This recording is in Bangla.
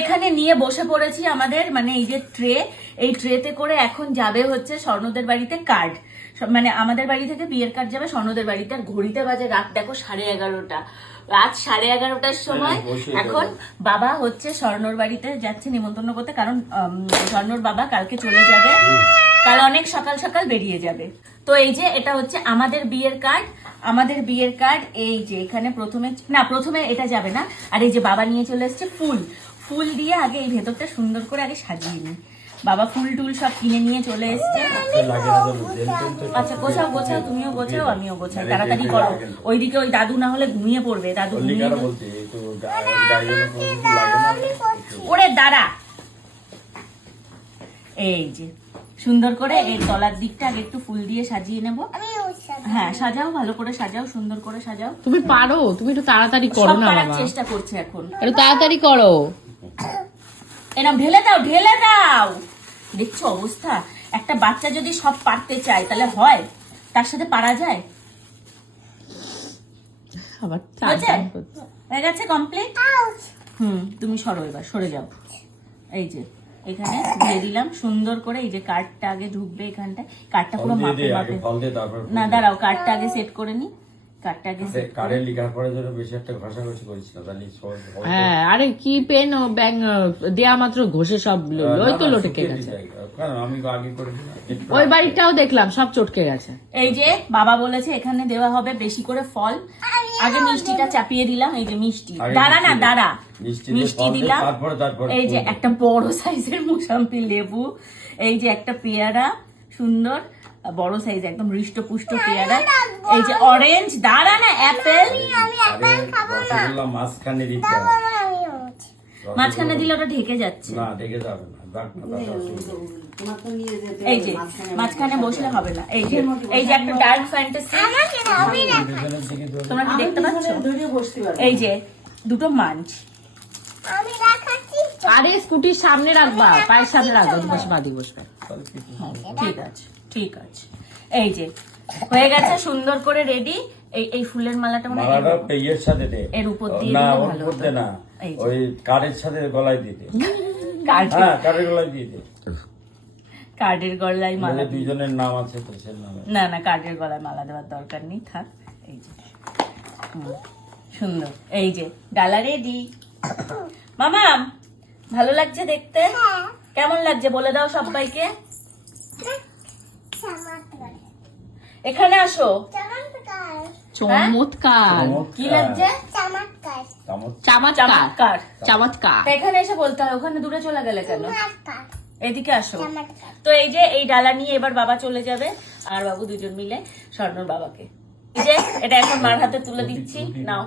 এখানে নিয়ে বসে পড়েছি আমাদের মানে এই যে ট্রে এই ট্রেতে করে এখন যাবে হচ্ছে স্বর্ণদের বাড়িতে কার্ড মানে আমাদের বাড়ি থেকে বিয়ের কার্ড যাবে স্বর্ণদের বাড়িতে। আর ঘড়িতে বাজে রাত দেখো সাড়ে এগারোটা। রাত সাড়ে এগারোটার সময় হ্যাঁ, এখন বাবা হচ্ছে স্বর্ণর বাড়িতে যাচ্ছে নিমন্ত্রণ করতে কারণ স্বর্ণর বাবা কালকে চলে যাবে। কাল অনেক সকাল সকাল বেরিয়ে যাবে। তো এই যে এটা হচ্ছে আমাদের বিয়ের কার্ড আমাদের বিয়ের কার্ড এই যে এখানে প্রথমে না প্রথমে এটা যাবে না। আর এই যে বাবা নিয়ে চলে এসেছে ফুল। ফুল দিয়ে আগে এই ভেতরটা সুন্দর করে আগে সাজিয়ে নিই বাবা ফুল টুল সব কিনে নিয়ে চলে এসছে আচ্ছা গোছাও গোছাও তুমিও গোছাও আমিও গোছাও তাড়াতাড়ি করো ওইদিকে ওই দাদু না হলে ঘুমিয়ে পড়বে দাদু ঘুমিয়ে লিকারা পড়বে। বলতে এই তো গা- গায়ে কোনো কিছু লাগে না ওরে দাঁড়া এই যে সুন্দর করে এই তলার দিকটা আগে একটু ফুল দিয়ে সাজিয়ে নেব হ্যাঁ সাজাও ভালো করে সাজাও সুন্দর করে সাজাও তুমি পারো তুমি একটু তাড়াতাড়ি করো না চেষ্টা করছে এখন একটু তাড়াতাড়ি করো এরকম ঢেলে দাও ঢেলে দাও। দেখছ অবস্থা? একটা বাচ্চা যদি সব পারতে চায় তাহলে হয়? তার সাথে পারা যায়? আবার। হয়ে গেছে কমপ্লিট হুম তুমি সরো এবার সরে যাও। এই যে এখানে দিয়ে দিলাম সুন্দর করে এই যে কার্ডটা আগে ঢুকবে এখানটায়। কার্ডটা পুরো মাপে না দাঁড়াও কার্ডটা আগে সেট করে নি। হ্যাঁ আরে কি পেন ও ব্যাং দেয়া মাত্র ঘষে সব ওই তো লটকে গেছে। ওই বাড়িটাও দেখলাম সব চটকে গেছে। এই যে বাবা বলেছে এখানে দেওয়া হবে বেশি করে ফল। আগে মিষ্টিটা চাপিয়ে দিলাম এই যে মিষ্টি। দাঁড়া না দাঁড়া। মিষ্টি দিলাম। তারপরে তারপরে এই যে একটা বড় সাইজের মুসাম্পি লেবু। এই যে একটা পেয়ারা সুন্দর। বড় সাইজ একদম হৃষ্টপুষ্ট পেয়ারা। এই যে অরেঞ্জ দাঁড়া না অ্যাপেল মাঝখানে দিলে ওটা ঢেকে যাচ্ছে। না যাবে না। এই যে মাঝখানে বসলে হবে না। এই যে এই যে একটা ডার্ক ফ্যান্টাসি তোমরা কি দেখতে পাচ্ছ? এই যে দুটো মাঞ্চ। আরে স্কুটির সামনে রাখবা পায়ের সামনে রাখবা বসবে কিছু হ্যাঁ, ঠিক আছে। ঠিক আছে। এই যে হয়ে গেছে সুন্দর করে রেডি এই এই ফুলের মালাটা মানে মালাটা ইয়ের সাথে দে। এর উপর দিয়ে না ওর উপর দে না। ওই কার্ডের সাথে গলায় হ্যাঁ কার্ডের গলায় দিয়ে দে। কার্ডের গলায় মালা নাহলে দুইজনের নাম আছে তো সে নামে। না না কার্ডের গলায় মালা দেওয়ার দরকার নেই থাক। এই যে। সুন্দর। এই যে ডালা রেডি মামা ভালো লাগছে দেখতে? কেমন লাগছে? বলে দাও সবাইকে। এখানে আসো। চমৎকার। কি লাগছে? চামচ চমৎকার। তা এখানে এসে বলতে হয় ওখানে দূরে চলে গেলে কেন? এদিকে আসো। তো এই যে এই ডালা নিয়ে এবার বাবা চলে যাবে আর বাবু দুজন মিলে স্বর্ণর বাবাকে। এই যে এটা এখন মার হাতে তুলে দিচ্ছি। নাও।